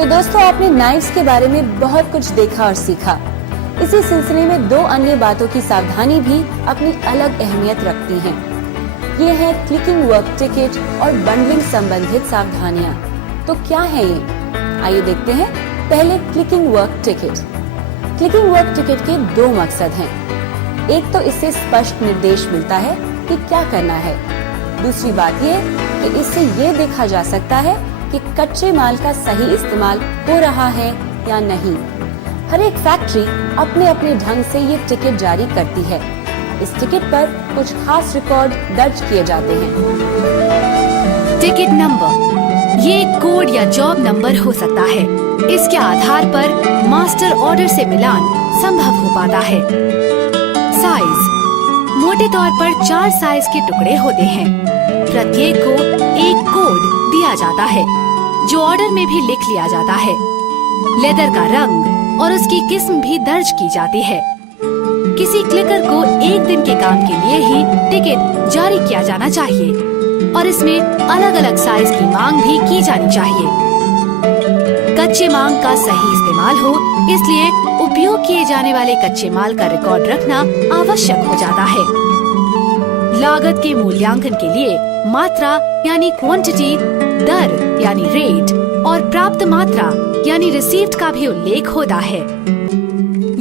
तो दोस्तों, आपने नाइफ्स के बारे में बहुत कुछ देखा और सीखा। इसी सिलसिले में दो अन्य बातों की सावधानी भी अपनी अलग अहमियत रखती हैं। ये है क्लिकिंग वर्क टिकट और बंडलिंग संबंधित सावधानियां। तो क्या है ये? आइए देखते हैं। पहले clicking work ticket. Clicking work ticket के दो मकसद हैं। एक तो इससे स्पष्ट निर्देश मिलता है कि क्या करना है। दूसरी बात ये कि इससे ये देखा जा सकता है कि कच्चे माल का सही इस्तेमाल हो रहा है या नहीं। हर एक फैक्ट्री अपने अपने ढंग से ये टिकट जारी करती है। इस टिकट पर कुछ खास रिकॉर्ड दर्ज किए जाते हैं। टिकट नंबर ये एक कोड या जॉब नंबर हो सकता है। इसके आधार पर मास्टर ऑर्डर से मिलान संभव हो पाता है। साइज मोटे तौर पर 4 साइज के टुकड़े होते हैं। प्रत्येक को एक कोड दिया जाता है जो ऑर्डर में भी लिख लिया जाता है। लेदर का रंग और उसकी किस्म भी दर्ज की जाती है। किसी क्लिकर को एक दिन के काम के लिए ही टिकट जारी किया जाना चाहिए और इसमें अलग अलग साइज की मांग भी की जानी चाहिए। कच्चे मांग का सही इस्तेमाल हो, इसलिए उपयोग किए जाने वाले कच्चे माल का रिकॉर्ड रखना आवश्यक हो जाता है। लागत के मूल्यांकन के लिए मात्रा यानी क्वांटिटी, दर यानी रेट और प्राप्त मात्रा यानी रिसीव्ड का भी उल्लेख होता है।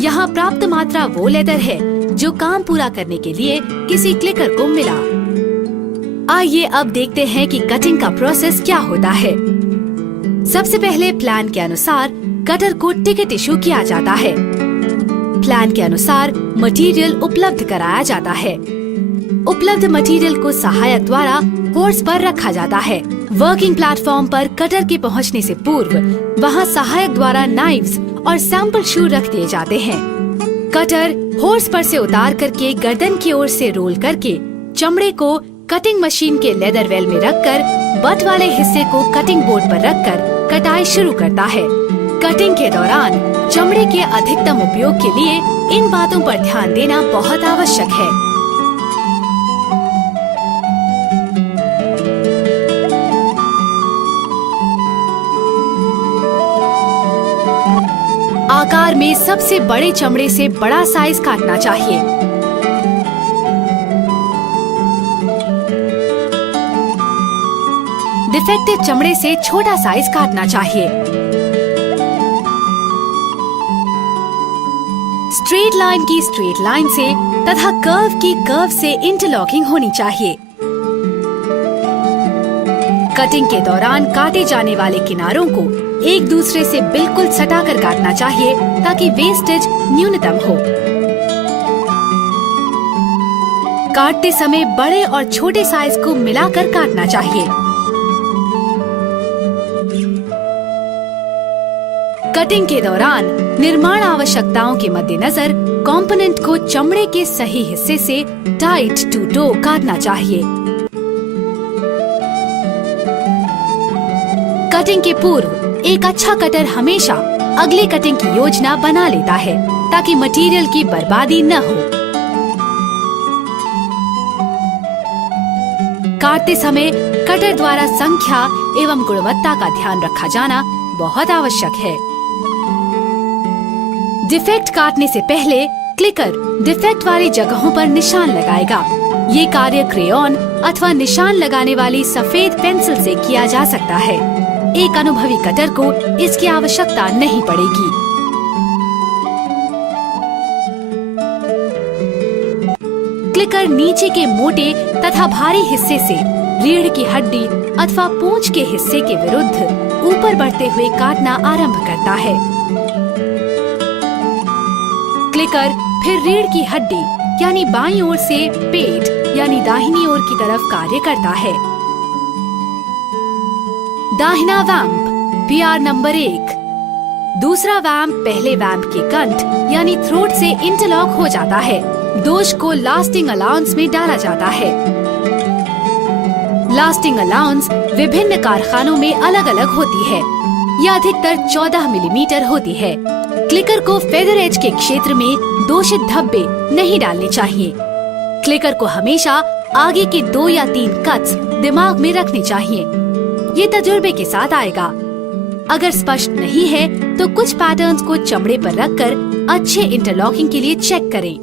यहाँ प्राप्त मात्रा वो लेदर है जो काम पूरा करने के लिए किसी क्लिकर को मिला। आइए अब देखते हैं कि कटिंग का प्रोसेस क्या होता है। सबसे पहले प्लान के अनुसार कटर को टिकट इशू किया जाता है। प्लान के अनुसार मटेरियल उपलब्ध कराया जाता है। उपलब्ध मटेरियल को सहायक द्वारा होर्स पर रखा जाता है। वर्किंग प्लेटफॉर्म पर कटर के पहुंचने से पूर्व वहां सहायक द्वारा नाइव्स और सैंपल शू रख दिए जाते हैं। कटर होर्स पर से उतार करके गर्दन की ओर से रोल करके चमड़े को कटिंग मशीन के लेदर वेल में रखकर बट वाले हिस्से को कटिंग बोर्ड पर रखकर कटाई शुरू करता है। कटिंग के दौरान चमड़े के अधिकतम उपयोग के लिए इन बातों पर ध्यान देना बहुत आवश्यक है। आकार में सबसे बड़े चमड़े से बड़ा साइज काटना चाहिए। डिफेक्टिव चमड़े से छोटा साइज काटना चाहिए। स्ट्रेट लाइन की स्ट्रेट लाइन से तथा कर्व की कर्व से इंटरलॉकिंग होनी चाहिए। कटिंग के दौरान काटे जाने वाले किनारों को एक दूसरे से बिल्कुल सटाकर काटना चाहिए ताकि वेस्टेज न्यूनतम हो। काटते समय बड़े और छोटे साइज को मिलाकर काटना चाहिए। कटिंग के दौरान निर्माण आवश्यकताओं के मद्देनजर कंपोनेंट को चमड़े के सही हिस्से से टाइट टू टो काटना चाहिए। कटिंग के पूर्व एक अच्छा कटर हमेशा अगली कटिंग की योजना बना लेता है ताकि मटेरियल की बर्बादी न हो। काटते समय कटर द्वारा संख्या एवं गुणवत्ता का ध्यान रखा जाना बहुत आवश्यक है। डिफेक्ट काटने से पहले क्लिकर डिफेक्ट वाली जगहों पर निशान लगाएगा। ये कार्य क्रेयॉन अथवा निशान लगाने वाली सफेद पेंसिल से किया जा सकता है। एक अनुभवी कटर को इसकी आवश्यकता नहीं पड़ेगी। क्लिकर नीचे के मोटे तथा भारी हिस्से से रीढ़ की हड्डी अथवा पूंछ के हिस्से के विरुद्ध ऊपर बढ़ते हुए काटना आरंभ करता है। क्लिकर फिर रीढ़ की हड्डी यानी बाईं ओर से पेट यानी दाहिनी ओर की तरफ कार्य करता है। दाहिना वैम्प PR नंबर 1। दूसरा वैम्प पहले वैम्प के कंठ यानी थ्रोट से इंटरलॉक हो जाता है। दोष को लास्टिंग अलाउंस में डाला जाता है। लास्टिंग अलाउंस विभिन्न कारखानों में अलग अलग होती है। यह अधिकतर 14 मिलीमीटर होती है। क्लिकर को फेदर एज के क्षेत्र में दोषित धब्बे नहीं डालने चाहिए। क्लिकर को हमेशा आगे के 2 या 3 कट्स दिमाग में रखने चाहिए। ये तजुर्बे के साथ आएगा। अगर स्पष्ट नहीं है तो कुछ पैटर्न्स को चमड़े पर रखकर अच्छे इंटरलॉकिंग के लिए चेक करें।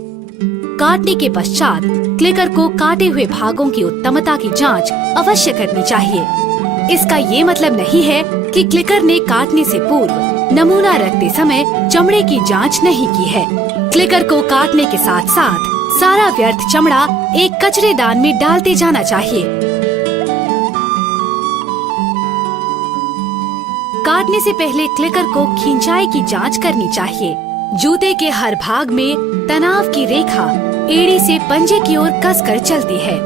काटने के पश्चात क्लिकर को काटे हुए भागों की उत्तमता की जांच अवश्य करनी चाहिए। इसका ये मतलब नहीं है कि क्लिकर ने काटने से पूर्व नमूना रखते समय चमड़े की जांच नहीं की है। क्लिकर को काटने के साथ साथ सारा व्यर्थ चमड़ा एक कचरेदान में डालते जाना चाहिए। काटने से पहले क्लिकर को खिंचाई की जांच करनी चाहिए। जूते के हर भाग में तनाव की रेखा एड़ी से पंजे की ओर कसकर चलती है।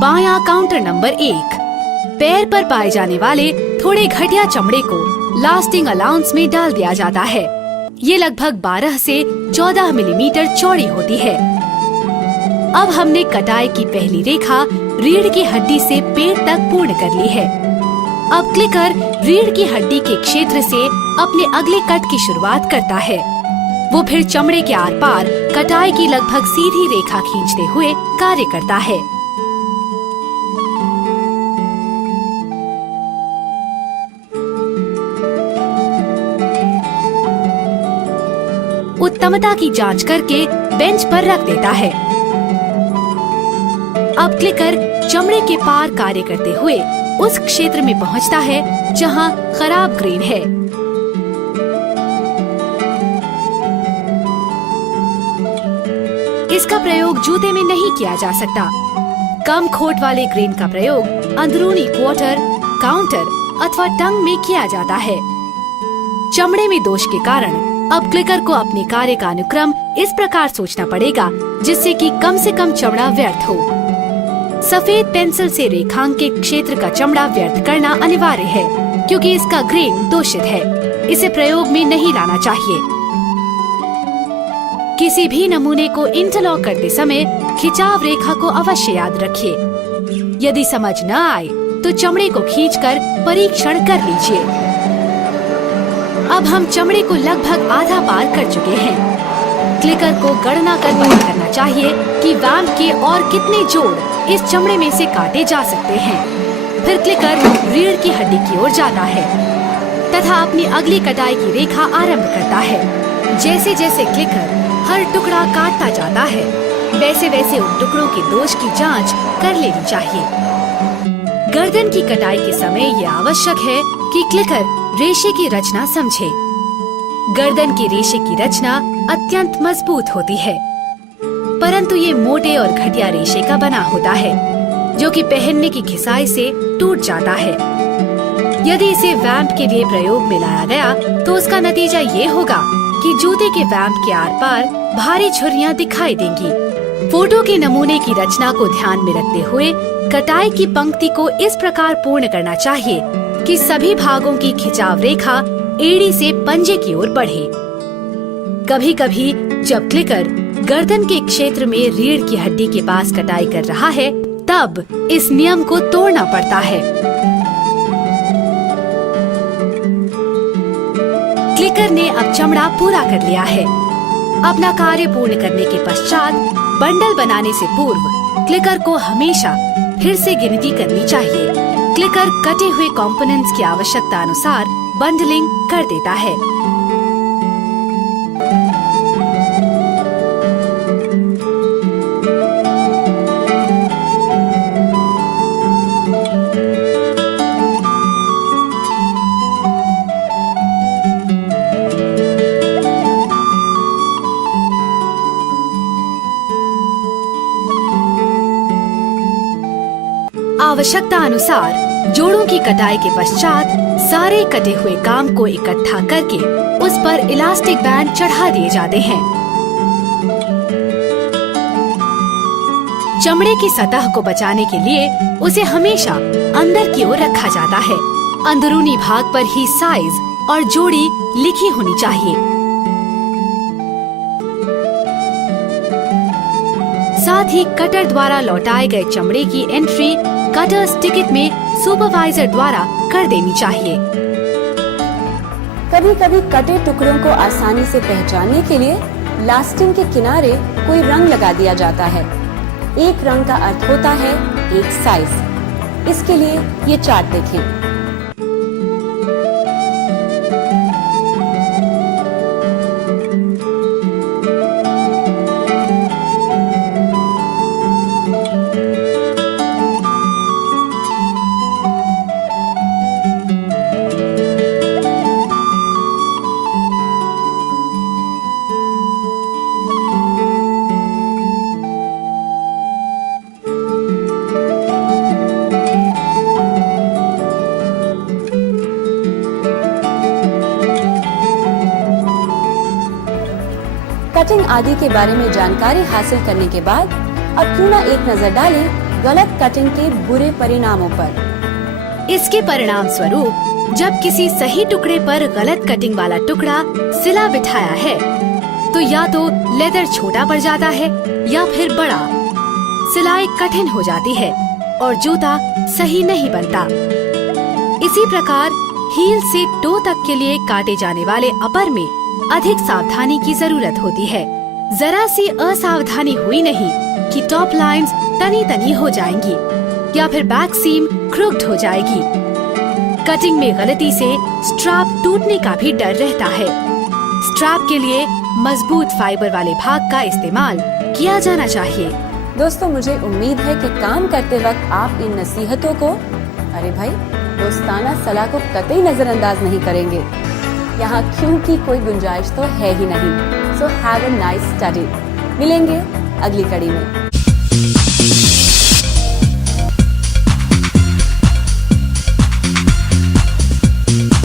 बायां काउंटर नंबर 1। पैर पर पाए जाने वाले थोड़े घटिया चमड़े को लास्टिंग अलाउंस में डाल दिया जाता है। ये लगभग 12 से 14 मिलीमीटर चौड़ी होती है। अब हमने कटाई की पहली रेखा रीढ़ की हड्डी से पेट तक पूर्ण कर ली है। अब क्लिकर रीढ़ की हड्डी के क्षेत्र से अपने अगले कट की शुरुआत करता है। वो फिर चमड़े के आर पार कटाई की लगभग सीधी रेखा खींचते हुए कार्य करता है। उत्तमता की जांच करके बेंच पर रख देता है। अब क्लिकर चमड़े के पार कार्य करते हुए उस क्षेत्र में पहुंचता है जहां खराब ग्रेन है। इसका प्रयोग जूते में नहीं किया जा सकता। कम खोट वाले ग्रेन का प्रयोग अंदरूनी क्वार्टर, काउंटर अथवा टंग में किया जाता है। चमड़े में दोष के कारण अब क्लिकर को अपने कार्य का अनुक्रम इस प्रकार सोचना पड़ेगा जिससे कि कम से कम चमड़ा व्यर्थ हो। सफेद पेंसिल से रेखांकित क्षेत्र का चमड़ा व्यर्थ करना अनिवार्य है क्योंकि इसका ग्रेन दूषित है। इसे प्रयोग में नहीं लाना चाहिए। किसी भी नमूने को इंटरलॉक करते समय खिंचाव रेखा को अवश्य याद रखिए। यदि समझ न आए तो चमड़े को खींचकर परीक्षण कर लीजिए। अब हम चमड़े को लगभग आधा पार कर चुके हैं। क्लिकर को गणना कर पता करना चाहिए कि वैम्प के और कितने जोड़ इस चमड़े में से काटे जा सकते हैं। फिर क्लिकर रीढ़ की हड्डी की ओर जाता है तथा अपनी अगली कटाई की रेखा आरंभ करता है। जैसे जैसे क्लिकर हर टुकड़ा काटता जाता है वैसे वैसे उन टुकड़ों के दोष की जांच कर लेनी चाहिए। गर्दन की कटाई के समय यह आवश्यक है कि क्लिकर रेशे की रचना समझे। गर्दन की रेशे की रचना अत्यंत मजबूत होती है परंतु ये मोटे और घटिया रेशे का बना होता है जो कि पहनने की घिसाई से टूट जाता है। यदि इसे वैम्प के लिए प्रयोग में लाया गया तो उसका नतीजा ये होगा कि जूते के वैम्प के आर पार भारी झुर्रियां दिखाई देंगी। फोटो के नमूने की रचना को ध्यान में रखते हुए कटाई की पंक्ति को इस प्रकार पूर्ण करना चाहिए कि सभी भागों की खिंचाव रेखा एड़ी से पंजे की ओर बढ़े। कभी कभी जब क्लिकर गर्दन के क्षेत्र में रीढ़ की हड्डी के पास कटाई कर रहा है तब इस नियम को तोड़ना पड़ता है। क्लिकर ने अब चमड़ा पूरा कर लिया है। अपना कार्य पूर्ण करने के पश्चात बंडल बनाने से पूर्व क्लिकर को हमेशा फिर से गिनती करनी चाहिए। क्लिकर कटे हुए कंपोनेंट्स की आवश्यकता अनुसार बंडलिंग कर देता है। आवश्यकता अनुसार जोड़ों की कटाई के पश्चात सारे कटे हुए काम को इकट्ठा करके उस पर इलास्टिक बैंड चढ़ा दिए जाते हैं। चमड़े की सतह को बचाने के लिए उसे हमेशा अंदर की ओर रखा जाता है। अंदरूनी भाग पर ही साइज और जोड़ी लिखी होनी चाहिए। साथ ही कटर द्वारा लौटाए गए चमड़े की एंट्री कटर्स टिकट में सुपरवाइजर द्वारा कर देनी चाहिए। कभी कभी कटे टुकड़ों को आसानी से पहचानने के लिए लास्टिंग के किनारे कोई रंग लगा दिया जाता है। एक रंग का अर्थ होता है एक साइज। इसके लिए ये चार्ट देखें। कटिंग आदि के बारे में जानकारी हासिल करने के बाद अब क्यों ना एक नजर डालें गलत कटिंग के बुरे परिणामों पर। इसके परिणाम स्वरूप जब किसी सही टुकड़े पर गलत कटिंग वाला टुकड़ा सिला बिठाया है तो या तो लेदर छोटा पड़ जाता है या फिर बड़ा, सिलाई कठिन हो जाती है और जूता सही नहीं बनता। इसी प्रकार हील से टो तक के लिए काटे जाने वाले अपर में अधिक सावधानी की जरूरत होती है। जरा सी असावधानी हुई नहीं कि टॉप लाइंस तनी तनी हो जाएंगी या फिर बैक सीम क्रुक्ड हो जाएगी। कटिंग में गलती से स्ट्रैप टूटने का भी डर रहता है। स्ट्रैप के लिए मजबूत फाइबर वाले भाग का इस्तेमाल किया जाना चाहिए। दोस्तों, मुझे उम्मीद है कि काम करते वक्त आप इन नसीहतों को, अरे भाई, दोस्ताना सलाह को कतई नजरअंदाज नहीं करेंगे। यहाँ क्यों की कोई गुंजाइश तो है ही नहीं। So have a nice study. मिलेंगे अगली कड़ी में।